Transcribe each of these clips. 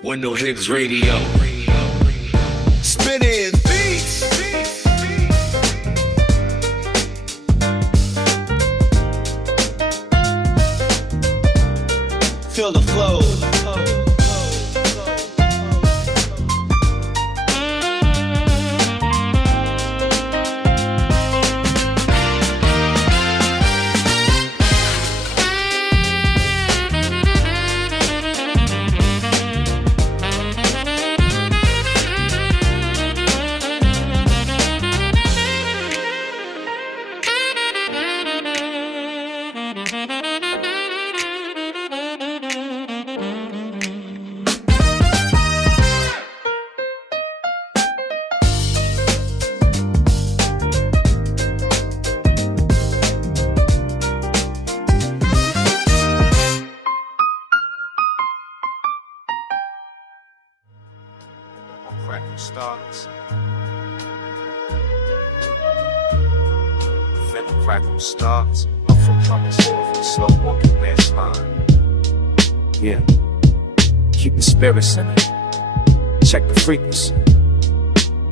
Wendell Higgs Radio. Spinning beats. Feel the flow. Starts. Then the crackle starts. Up from promise off the slow walking man's line. Yeah. Keep the spirits in it. Check the frequency.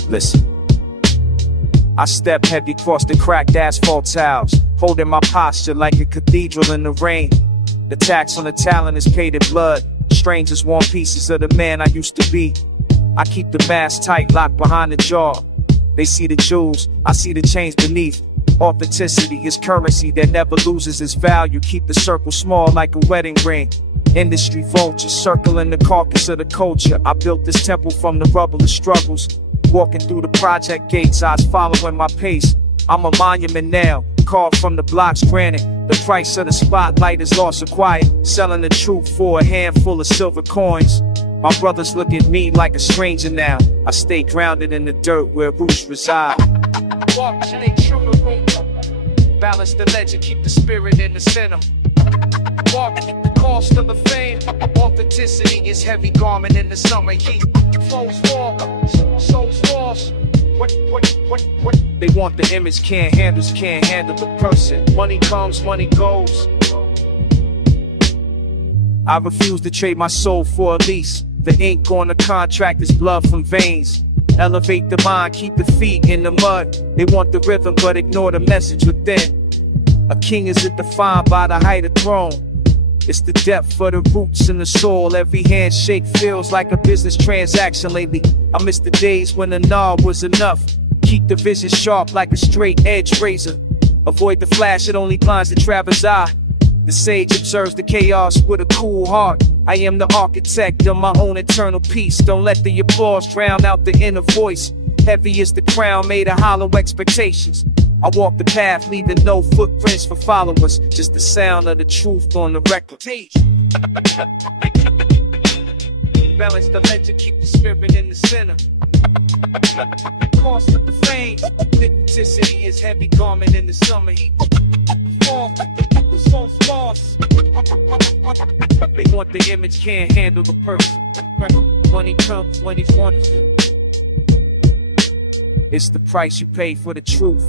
Listen. I step heavy across the cracked asphalt tiles, holding my posture like a cathedral in the rain. The tax on the talent is paid in blood. Strangers want pieces of the man I used to be. I keep the mask tight, locked behind the jaw. They see the jewels, I see the chains beneath. Authenticity is currency that never loses its value. Keep the circle small like a wedding ring. Industry vultures circling the carcass of the culture. I built this temple from the rubble of struggles. Walking through the project gates, eyes following my pace. I'm a monument now, carved from the block's granite. The price of the spotlight is lost or quiet. Selling the truth for a handful of silver coins. My brothers look at me like a stranger now. I stay grounded in the dirt where roots reside. Walk stay true to root. Balance the legend, keep the spirit in the center. Walk the cost of the fame. Authenticity is heavy garment in the summer heat. Foes walk, souls lost. What? They want the image, can't handle the person. Money comes, money goes. I refuse to trade my soul for a lease. The ink on the contract is blood from veins. Elevate the mind, keep the feet in the mud. They want the rhythm but ignore the message within. A king isn't defined by the height of throne. It's the depth for the roots and the soul. Every handshake feels like a business transaction lately. I miss the days when a nod was enough. Keep the vision sharp like a straight edge razor. Avoid the flash, it only blinds the traveler's eye. The sage observes the chaos with a cool heart. I am the architect of my own eternal peace. Don't let the applause drown out the inner voice. Heavy is the crown made of hollow expectations. I walk the path leaving no footprints for followers. Just the sound of the truth on the record. Balance the legend, keep the spirit in the center. Cost of the fame. Authenticity is heavy garment in the summer heat. So lost. They want the image, can't handle the person. Money comes, money's wanted. It's the price you pay for the truth.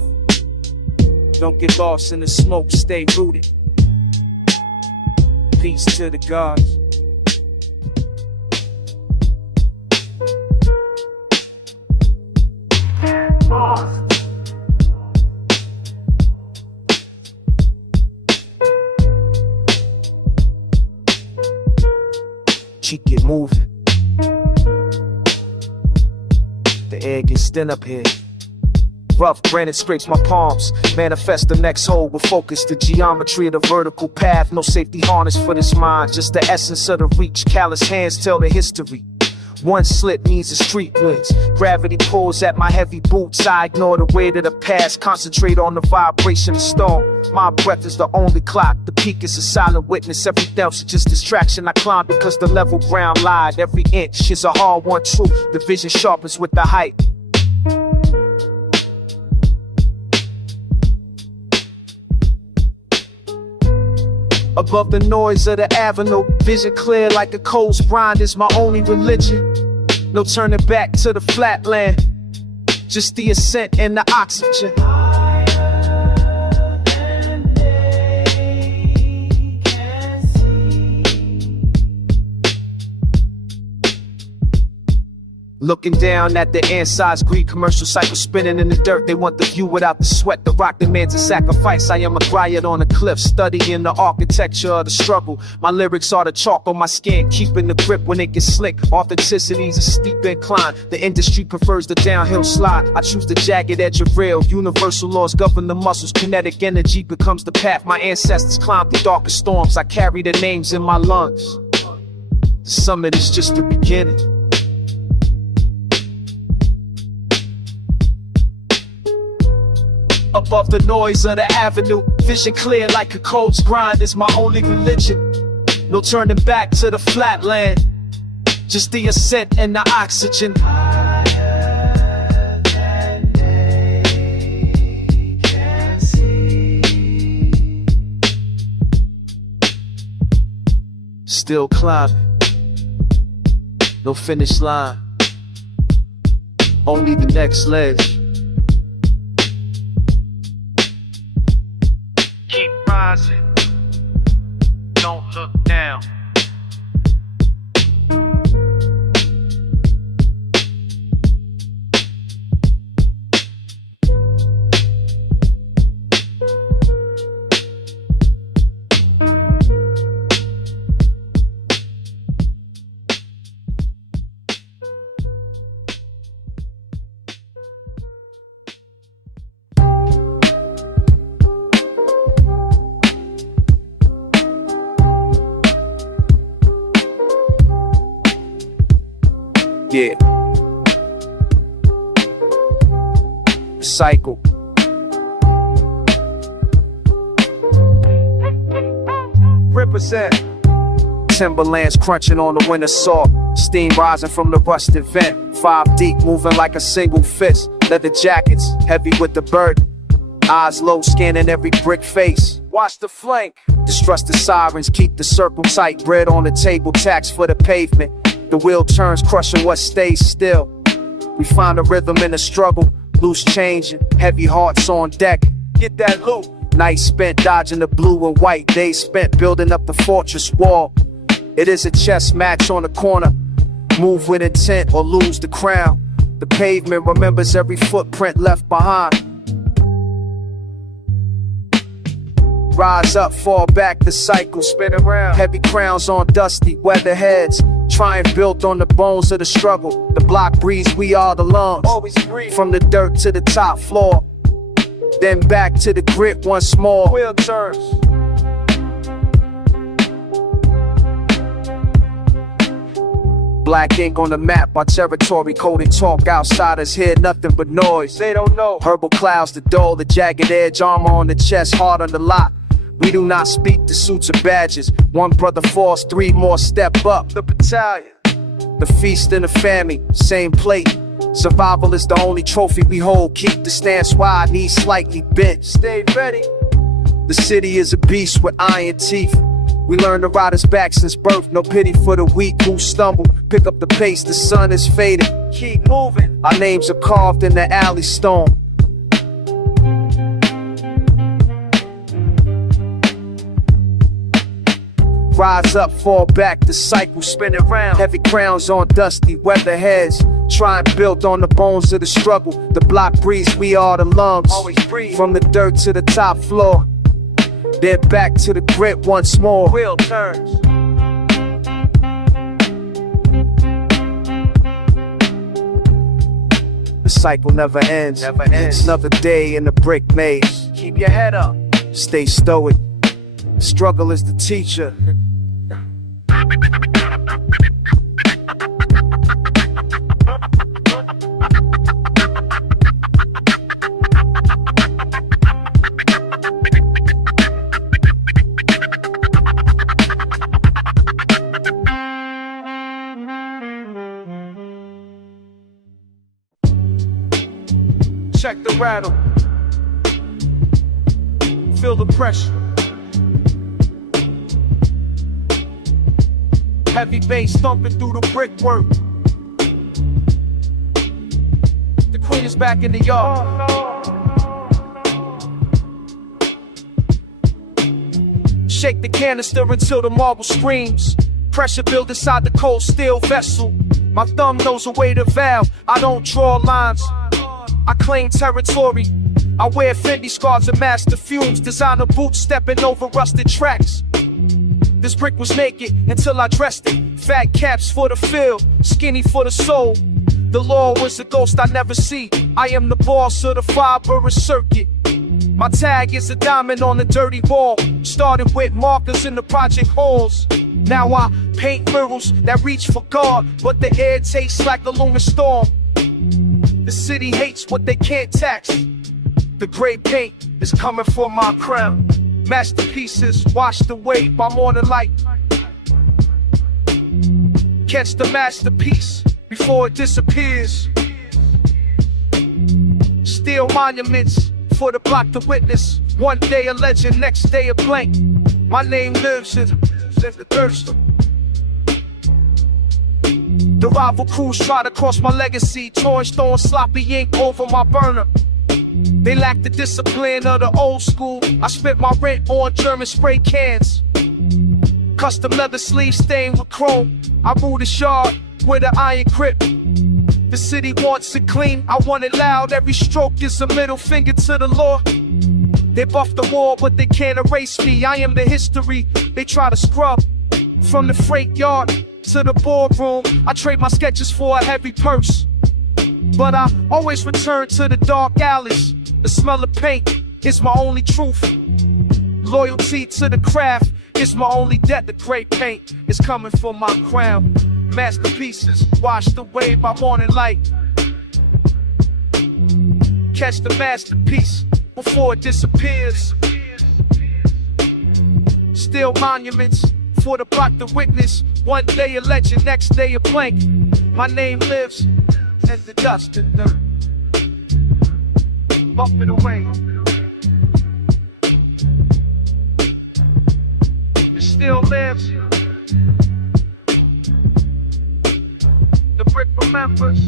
Don't get lost in the smoke, stay rooted. Peace to the gods. Cheek get moving. The air gets thin up here. Rough granite scrapes my palms. Manifest the next hole with focus. The geometry of the vertical path. No safety harness for this mind. Just the essence of the reach. Callous hands tell the history. One slip means the street wins. Gravity pulls at my heavy boots. I ignore the weight of the past. Concentrate on the vibration of storm. My breath is the only clock. The peak is a silent witness. Everything else is just distraction. I climb because the level ground lied. Every inch is a hard one true. The vision sharpens with the height. Above the noise of the avenue, vision clear like a coast grind is my only religion. No turning back to the flatland, just the ascent and the oxygen. Looking down at the ant-sized greed commercial cycle spinning in the dirt. They want the view without the sweat. The rock demands a sacrifice. I am a griot on a cliff, studying the architecture of the struggle. My lyrics are the chalk on my skin, keeping the grip when it gets slick. Authenticity's a steep incline. The industry prefers the downhill slide. I choose the jagged edge of real. Universal laws govern the muscles. Kinetic energy becomes the path. My ancestors climbed the darkest storms. I carry their names in my lungs. The summit is just the beginning. Above the noise of the avenue, vision clear like a cold's grind is my only religion. No turning back to the flatland, just the ascent and the oxygen. Still climbing, no finish line, only the next ledge. Keep rising, don't look down. Yeah. Cycle. Represent. Timberlands crunching on the winter salt. Steam rising from the rusted vent. 5 deep, moving like a single fist. Leather jackets, heavy with the burden. Eyes low, scanning every brick face. Watch the flank. Distrust the sirens, keep the circle tight. Bread on the table, tax for the pavement. The wheel turns, crushing what stays still. We find a rhythm in the struggle. Loose changing, heavy hearts on deck. Get that loot. Nights spent dodging the blue and white. Days spent building up the fortress wall. It is a chess match on the corner. Move with intent or lose the crown. The pavement remembers every footprint left behind. Rise up, fall back, the cycle spin around. Heavy crowns on dusty weather heads. Triumph built on the bones of the struggle. The block breeze, we are the lungs. Always breathe. From the dirt to the top floor. Then back to the grit once more. Wheel turns. Black ink on the map, our territory coded talk. Outsiders hear nothing but noise. They don't know. Herbal clouds, the dull, the jagged edge, armor on the chest, heart on the lock. We do not speak the suits or badges. One brother falls, 3 more step up. The battalion. The feast and the family, same plate. Survival is the only trophy we hold. Keep the stance wide, knees slightly bent. Stay ready. The city is a beast with iron teeth. We learn to ride his back since birth. No pity for the weak who stumble. Pick up the pace, the sun is fading. Keep moving. Our names are carved in the alley stone. Rise up, fall back, the cycle spin around. Heavy crowns on dusty weather heads. Try and build on the bones of the struggle. The block breeze, we are the lungs. Always breathe. From the dirt to the top floor. Then back to the grit once more. Wheel turns. The cycle never ends. Never ends. It's another day in the brick maze. Keep your head up. Stay stoic. Struggle is the teacher. Check the rattle. Feel the pressure. Heavy bass thumping through the brickwork. The queen is back in the yard. Shake the canister until the marble screams. Pressure build inside the cold steel vessel. My thumb knows the way to valve. I don't draw lines, I claim territory. I wear Fendi scarves and master fumes. Designer boots stepping over rusted tracks. This brick was naked until I dressed it. Fat caps for the field, skinny for the soul. The law was a ghost I never see. I am the boss of the fiber circuit. My tag is a diamond on a dirty wall. Started with markers in the project halls. Now I paint murals that reach for God, but the air tastes like a lunar storm. The city hates what they can't tax. The gray paint is coming for my crown. Masterpieces washed away by morning light. Catch the masterpiece before it disappears. Steel monuments for the block to witness. One day a legend, next day a blank. My name lives in the thirst. The rival crews try to cross my legacy. Torn stone, sloppy ink over my burner. They lack the discipline of the old school. I spent my rent on German spray cans. Custom leather sleeves stained with chrome. I rule the shard with an iron grip. The city wants it clean, I want it loud. Every stroke is a middle finger to the law. They buff the wall, but they can't erase me. I am the history they try to scrub. From the freight yard to the boardroom, I trade my sketches for a heavy purse. But I always return to the dark alleys. The smell of paint is my only truth. Loyalty to the craft is my only debt. The gray paint is coming for my crown. Masterpieces washed away by morning light. Catch the masterpiece before it disappears. Still monuments for the block to witness. One day a legend, next day a blank. My name lives in the dust and dirt. Bump it away. It still lives. The brick remembers.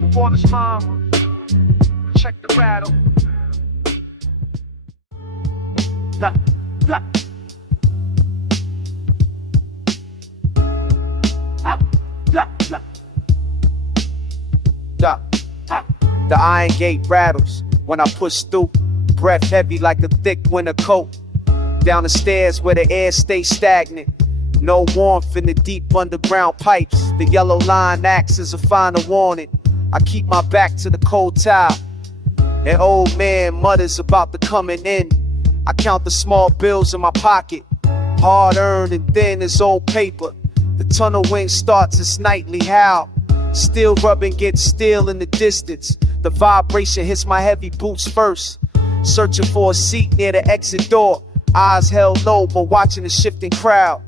Before the smile, check the rattle. Blah, blah. Blah, blah. The iron gate rattles when I push through. Breath heavy like a thick winter coat. Down the stairs where the air stays stagnant. No warmth in the deep underground pipes. The yellow line acts as a final warning. I keep my back to the cold tile. An old man mutters about the coming in. I count the small bills in my pocket. Hard earned and thin as old paper. The tunnel wind starts its nightly howl. Steel rubbing gets still in the distance. The vibration hits my heavy boots first. Searching for a seat near the exit door. Eyes held low but watching the shifting crowd.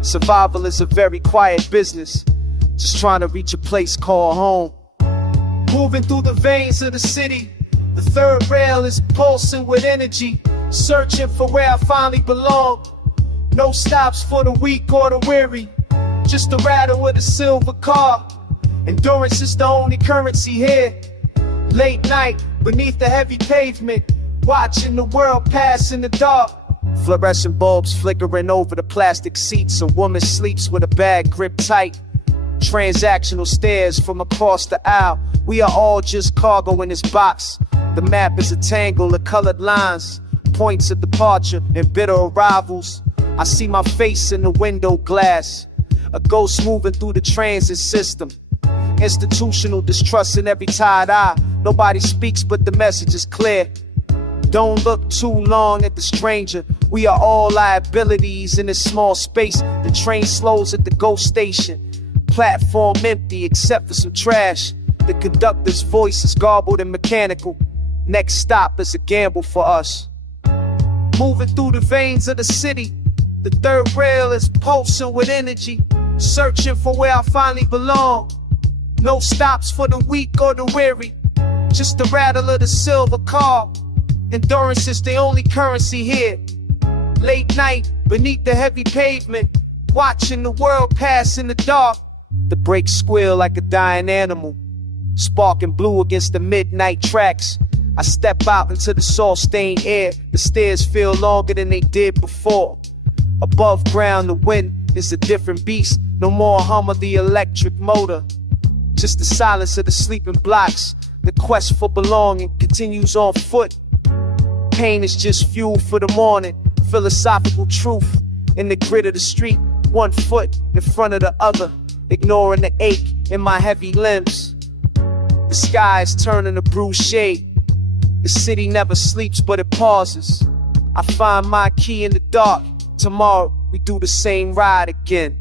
Survival is a very quiet business. Just trying to reach a place called home. Moving through the veins of the city. The third rail is pulsing with energy. Searching for where I finally belong. No stops for the weak or the weary. Just the rattle of the silver car. Endurance is the only currency here. Late night beneath the heavy pavement. Watching the world pass in the dark. Fluorescent bulbs flickering over the plastic seats. A woman sleeps with a bag gripped tight. Transactional stares from across the aisle. We are all just cargo in this box. The map is a tangle of colored lines. Points of departure and bitter arrivals. I see my face in the window glass. A ghost moving through the transit system. Institutional distrust in every tied eye. Nobody speaks but the message is clear. Don't look too long at the stranger. We are all liabilities in this small space. The train slows at the ghost station. Platform empty except for some trash. The conductor's voice is garbled and mechanical. Next stop is a gamble for us. Moving through the veins of the city. The third rail is pulsing with energy. Searching for where I finally belong. No stops for the weak or the weary. Just the rattle of the silver car. Endurance is the only currency here. Late night beneath the heavy pavement. Watching the world pass in the dark. The brakes squeal like a dying animal. Sparking blue against the midnight tracks. I step out into the salt-stained air. The stairs feel longer than they did before. Above ground, the wind is a different beast. No more hum of the electric motor, just the silence of the sleeping blocks. The quest for belonging continues on foot. Pain is just fuel for the morning. Philosophical truth in the grit of the street. One foot in front of the other, ignoring the ache in my heavy limbs. The sky is turning a bruised shade. The city never sleeps, but it pauses. I find my key in the dark. Tomorrow we do the same ride again.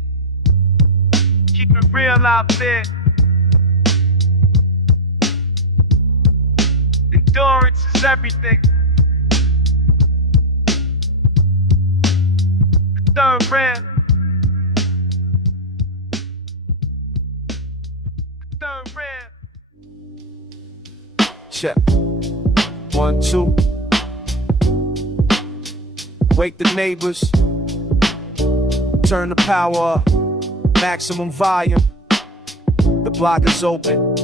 Keep it real out there. Endurance is everything. Third round. Third round. Check. 1, 2. Wake the neighbors. Turn the power up. Maximum volume. The block is open.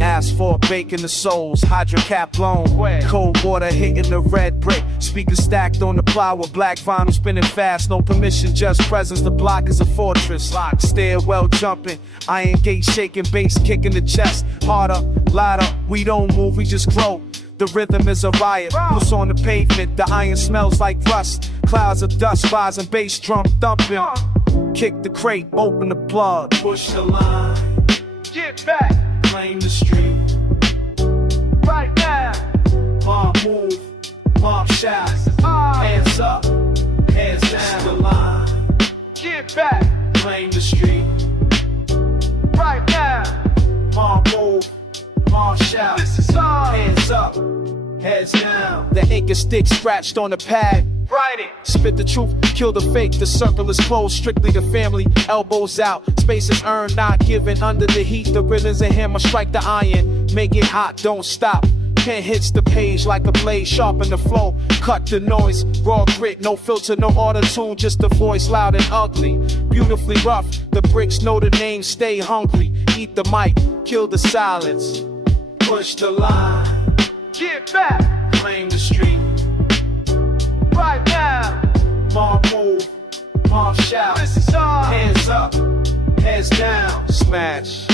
Asphalt baking the souls, hydro cap blown. Cold water hitting the red brick. Speakers stacked on the plow, black vinyl spinning fast. No permission, just presence. The block is a fortress. Stairwell jumping, iron gate shaking, bass kicking the chest. Harder, louder, we don't move, we just grow. The rhythm is a riot. What's on the pavement? The iron smells like rust. Clouds of dust, flies and bass drum thumping. Kick the crate, open the plug. Push the line. Get back. Claim the street. Right now. Mob move. Mob shout. Hands up. Hands down. The line. Get back. Claim the street. Right now. Mob move. Mob shout. Hands up. Heads down. The ink and stick scratched on the pad. Write it. Spit the truth, kill the fake. The circle is closed, strictly the family. Elbows out, space is earned, not given. Under the heat, the rhythms and hammer strike the iron. Make it hot, don't stop. Pen hits the page like a blade, sharpen the flow. Cut the noise, raw grit, no filter, no auto-tune. Just the voice loud and ugly. Beautifully rough, the bricks know the name, stay hungry. Eat the mic, kill the silence. Push the line. Get back. Claim the street. Right now. Mob move, mob shout. This is all. Hands up, heads down. Smash,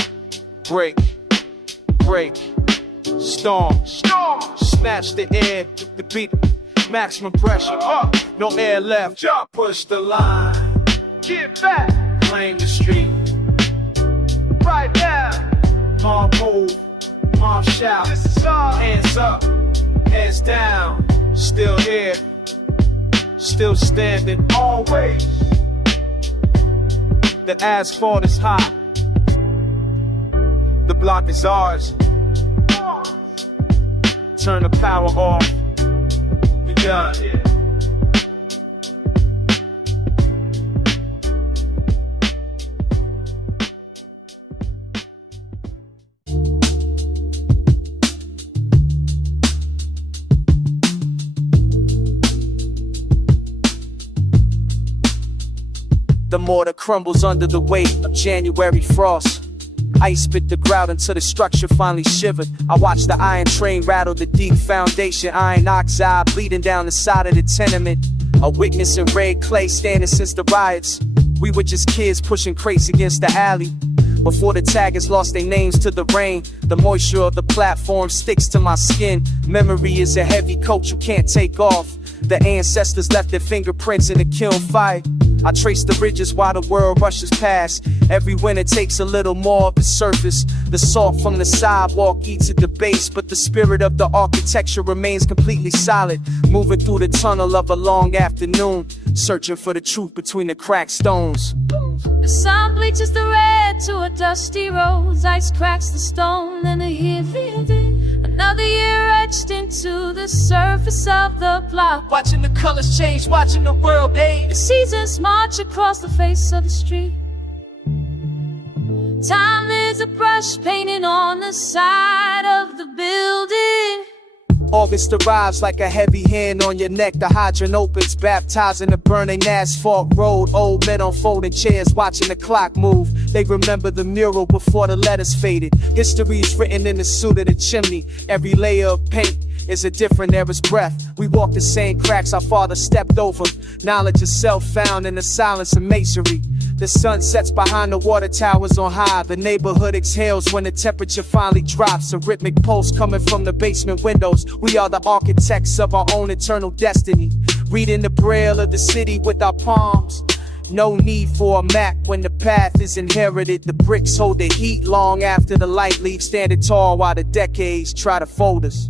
break, break, storm, storm. Snatch the air, the beat, maximum pressure. No air left. Jump, push the line. Get back, claim the street. Right now. Mob move, mob shout. This is all. Hands up, heads down. Still here. Still standing, always. The asphalt is hot. The block is ours. Turn the power off. We done. The mortar crumbles under the weight of January frost. Ice spit the ground until the structure finally shivered. I watched the iron train rattle the deep foundation. Iron oxide bleeding down the side of the tenement. A witness in red clay standing since the riots. We were just kids pushing crates against the alley. Before the taggers lost their names to the rain, the moisture of the platform sticks to my skin. Memory is a heavy coat you can't take off. The ancestors left their fingerprints in the kiln fire. I trace the ridges while the world rushes past. Every winter takes a little more of the surface. The salt from the sidewalk eats at the base, but the spirit of the architecture remains completely solid. Moving through the tunnel of a long afternoon, searching for the truth between the cracked stones. The sun bleaches the red to a dusty rose. Ice cracks the stone and a year leaving. Another year etched into the surface of the block. Watching the colors change, watching the world age. The seasons march across the face of the street. Time is a brush painting on the side of the building. August arrives like a heavy hand on your neck. The hydrant opens, baptizing the burning asphalt road. Old men on folding chairs watching the clock move. They remember the mural before the letters faded. History is written in the suit of the chimney. Every layer of paint is a different era's breath. We walk the same cracks our father stepped over. Knowledge is self-found in the silence of masonry. The sun sets behind the water towers on high. The neighborhood exhales when the temperature finally drops. A rhythmic pulse coming from the basement windows. We are the architects of our own eternal destiny. Reading the braille of the city with our palms. No need for a map when the path is inherited. The bricks hold the heat long after the light leaves, standing tall while the decades try to fold us.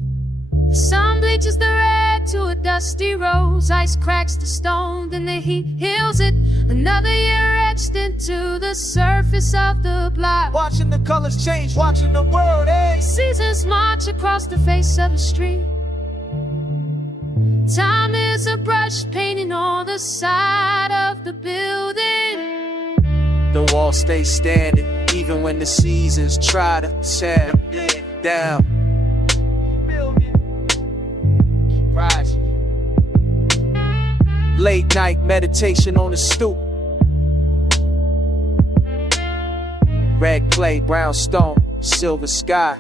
The sun bleaches the red to a dusty rose. Ice cracks the stone, then the heat heals it. Another year etched into the surface of the block. Watching the colors change, watching the world age. Seasons march across the face of the street. Time is a brush painting on the side of the building. The wall stays standing, even when the seasons try to tear down. Rise. Late night meditation on the stoop. Red clay, brown stone, silver sky.